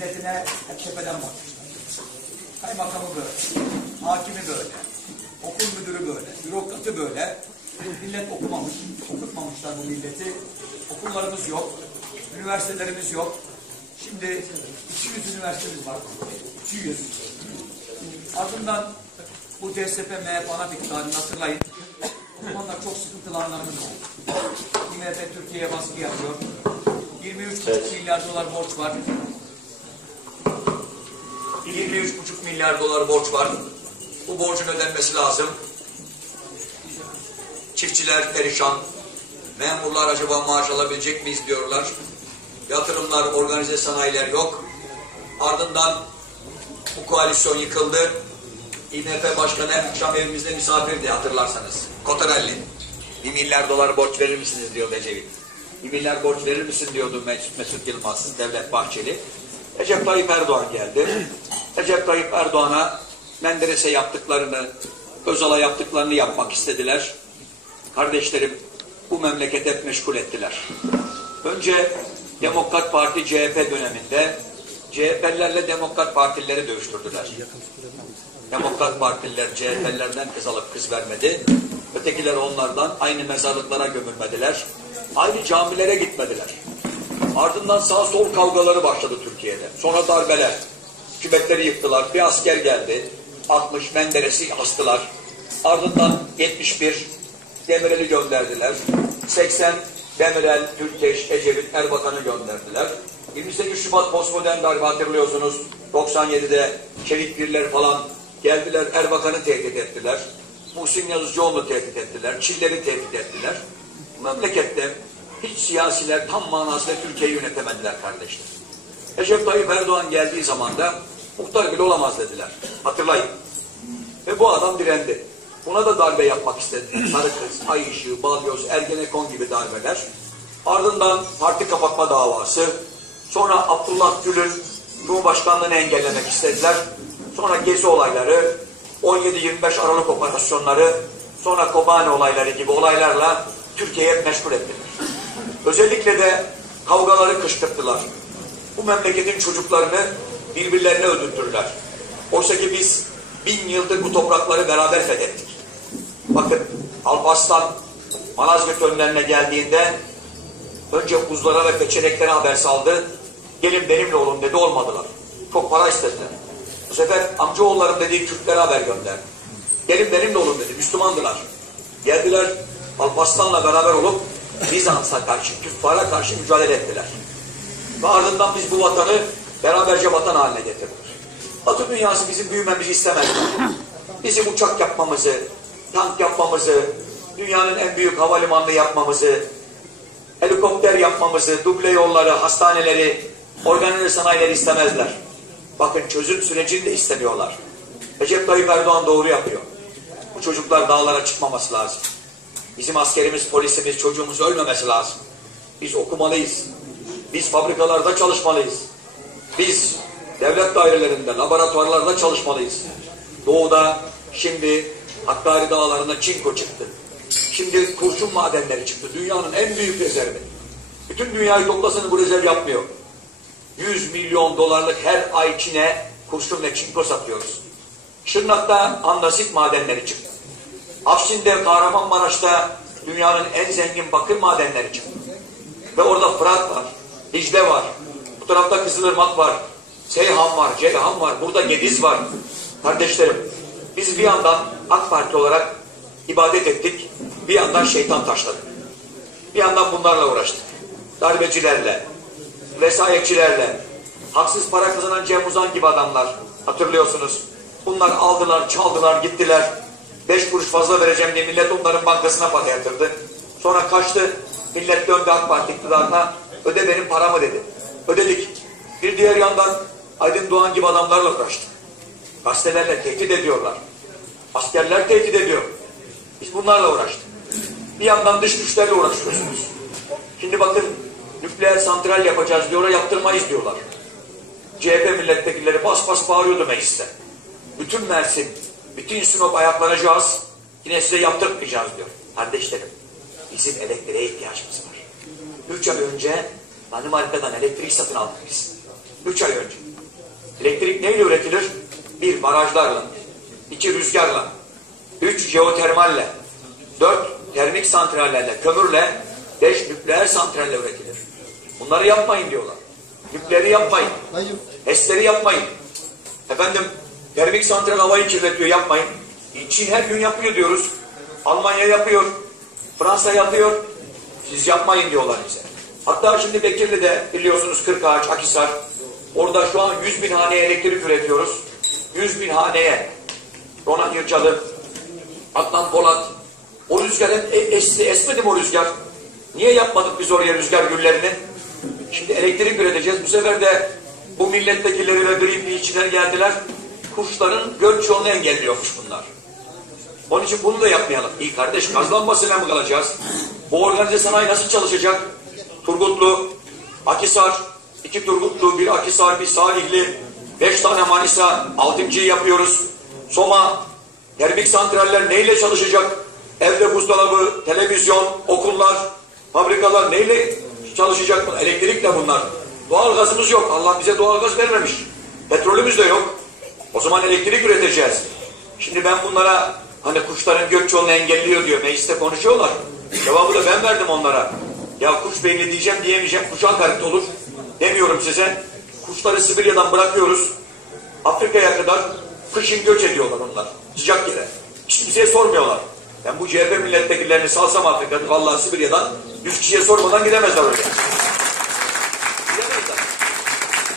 milletine hep tepeden bakmışlar. Kaymakamı böyle, hakimi böyle, okul müdürü böyle, bürokratı böyle. Millet okumamış, okutmamışlar bu milleti. Okullarımız yok, üniversitelerimiz yok. Şimdi 200 üniversitemiz var. 200. Ardından bu DSP MHP ana iktidarını hatırlayın. O zamanlar çok sıkıntılı anlarımız oldu. IMF Türkiye'ye baskı yapıyor. 23,5 milyar dolar borç var. 23,5 milyar dolar borç var. Bu borcun ödenmesi lazım. Çiftçiler perişan. Memurlar acaba maaş alabilecek miyiz diyorlar. Yatırımlar, organize sanayiler yok. Ardından bu koalisyon yıkıldı. İMF Başkanı akşam evimizde misafirdi hatırlarsanız. Kotarelli. Bir milyar dolar borç verir misiniz diyor Ecevit. Bir milyar borç verir misin diyordu Mesut, Mesut Yılmaz, Devlet Bahçeli. Recep Tayyip Erdoğan geldi. Recep Tayyip Erdoğan'a Menderes'e yaptıklarını, Özal'a yaptıklarını yapmak istediler. Kardeşlerim bu memleketi hep meşgul ettiler. Önce Demokrat Parti CHP döneminde CHP'lilerle Demokrat Partilileri dövüştürdüler. Demokrat Partililer CHP'lilerden kız alıp kız vermedi. Ötekiler onlardan aynı mezarlıklara gömülmediler. Aynı camilere gitmediler. Ardından sağ sol kavgaları başladı Türkiye'de. Sonra darbeler. Hükümetleri yıktılar. Bir asker geldi. 60 Menderes'i astılar. Ardından 71 Demirel'i gönderdiler. 80 Demirel, Türkeş, Ecevit, Erbakan'ı gönderdiler. 28 Şubat postmodern darbe hatırlıyorsunuz. 97'de çelik birler falan geldiler Erbakan'ı tehdit ettiler. Muhsin Yazıcıoğlu'nu tehdit ettiler. Çiller'i tehdit ettiler. Memlekette hiç siyasiler tam manasıyla Türkiye'yi yönetemediler kardeşler. Recep Tayyip Erdoğan geldiği zaman da muhtar bile olamaz dediler. Hatırlayın. Ve bu adam direndi. Buna da darbe yapmak istediler. Sarı kız, ay ışığı, balyoz, ergenekon gibi darbeler. Ardından parti kapatma davası. Sonra Abdullah Gül'ün Cumhurbaşkanlığını engellemek istediler. Sonra gezi olayları, 17-25 Aralık operasyonları, sonra Kobane olayları gibi olaylarla Türkiye'ye meşgul ettiler. Özellikle de kavgaları kışkırttılar. Bu memleketin çocuklarını birbirlerine öldürdüler. Oysa ki biz bin yıldır bu toprakları beraber fethettik. Bakın Alparslan Malazgirt önlerine geldiğinde önce buzlara ve peçeneklere haber saldı. Gelin benimle olun dedi olmadılar. Çok para istediler. Bu sefer amcaoğullarım dediği Kürtlere haber gönderdi. Gelin benimle olun dedi. Müslümandılar. Geldiler Alparslan'la beraber olup Bizans'a karşı, küffara karşı mücadele ettiler. Ve ardından biz bu vatanı beraberce vatan haline getirdik. Batı dünyası bizim büyümemizi istemez. Bizim uçak yapmamızı, tank yapmamızı, dünyanın en büyük havalimanını yapmamızı, helikopter yapmamızı, duble yolları, hastaneleri, organize sanayileri istemezler. Bakın çözüm sürecini de istemiyorlar. Recep Tayyip Erdoğan doğru yapıyor. Bu çocuklar dağlara çıkmaması lazım. Bizim askerimiz, polisimiz, çocuğumuz ölmemesi lazım. Biz okumalıyız. Biz fabrikalarda çalışmalıyız. Biz devlet dairelerinde, laboratuvarlarda çalışmalıyız. Doğuda şimdi Hakkari dağlarında çinko çıktı. Şimdi kurşun madenleri çıktı. Dünyanın en büyük rezervi. Bütün dünyayı toplasını bu rezerv yapmıyor. 100 milyon dolarlık her ay Çin'e kurşun ve çinko satıyoruz. Şırnak'ta andasit madenleri çıktı. Afşin'de, Kahramanmaraş'ta dünyanın en zengin bakır madenleri çıktı. Ve orada Fırat var, Dicle var, tarafta Kızılırmak var, Seyhan var, Ceyhan var, burada Gediz var. Kardeşlerim, biz bir yandan AK Parti olarak ibadet ettik, bir yandan şeytan taşladık. Bir yandan bunlarla uğraştık. Darbecilerle, vesayetçilerle, haksız para kazanan Cem Uzan gibi adamlar, hatırlıyorsunuz. Bunlar aldılar, çaldılar, gittiler. Beş kuruş fazla vereceğim diye millet onların bankasına para yatırdı. Sonra kaçtı, millet döndü AK Parti iktidarına, öde benim paramı dedi. Ödedik. Bir diğer yandan Aydın Doğan gibi adamlarla uğraştık. Gazetelerle tehdit ediyorlar. Askerler tehdit ediyor. Biz bunlarla uğraştık. Bir yandan dış güçlerle uğraşıyorsunuz. Şimdi bakın nükleer santral yapacağız diyorlar, yaptırmayız diyorlar. CHP milletvekilleri bas bas bağırıyordu mecliste. Bütün Mersin, bütün Sinop ayaklanacağız, yine size yaptırmayacağız diyor. Kardeşlerim, bizim elektriğe ihtiyacımız var. Üç ay önce Danimarka'dan elektrik satın aldık biz. Üç ay önce. Elektrik neyle üretilir? Bir, barajlarla. iki rüzgarla. Üç, jeotermalle. Dört, termik santrallerle, kömürle. Beş, nükleer santralle üretilir. Bunları yapmayın diyorlar. Nükleeri yapmayın. HES'leri yapmayın. Efendim, termik santral havayı kirletiyor, yapmayın. Çin her gün yapıyor diyoruz. Almanya yapıyor. Fransa yapıyor. Siz yapmayın diyorlar bize. Hatta şimdi Bekirli'de biliyorsunuz Kırkağaç, Akisar. Orada şu an 100 bin haneye elektrik üretiyoruz. 100 bin haneye. Ronan Yırcalı, Adnan Polat. O rüzgar hep e- esti, esmedi mi o rüzgar? Niye yapmadık biz oraya rüzgar güllerini? Şimdi elektrik üreteceğiz. Bu sefer de bu milletvekilleri ve Greenpeace'çiler geldiler. Kuşların göç yolunu engelliyormuş bunlar. Onun için bunu da yapmayalım. İyi kardeş gaz lambasıyla mı kalacağız? Bu organize sanayi nasıl çalışacak? Turgutlu, Akisar, iki Turgutlu, bir Akisar, bir Salihli, beş tane Manisa, altıncıyı yapıyoruz. Soma, termik santraller neyle çalışacak? Evde buzdolabı, televizyon, okullar, fabrikalar neyle çalışacak? Elektrikle bunlar. Doğal gazımız yok. Allah bize doğal gaz vermemiş. Petrolümüz de yok. O zaman elektrik üreteceğiz. Şimdi ben bunlara hani kuşların göç yolunu engelliyor diyor. Mecliste konuşuyorlar. Cevabı da ben verdim onlara. Ya kuş beyni diyeceğim diyemeyeceğim. Kuş hakaret olur. Demiyorum size. Kuşları Sibirya'dan bırakıyoruz. Afrika'ya kadar kışın göç ediyorlar onlar. Sıcak yere. Hiç kimseye sormuyorlar. Ben bu CHP milletvekillerini salsam Afrika'da vallahi Sibirya'dan 100 kişiye sormadan gidemezler oraya.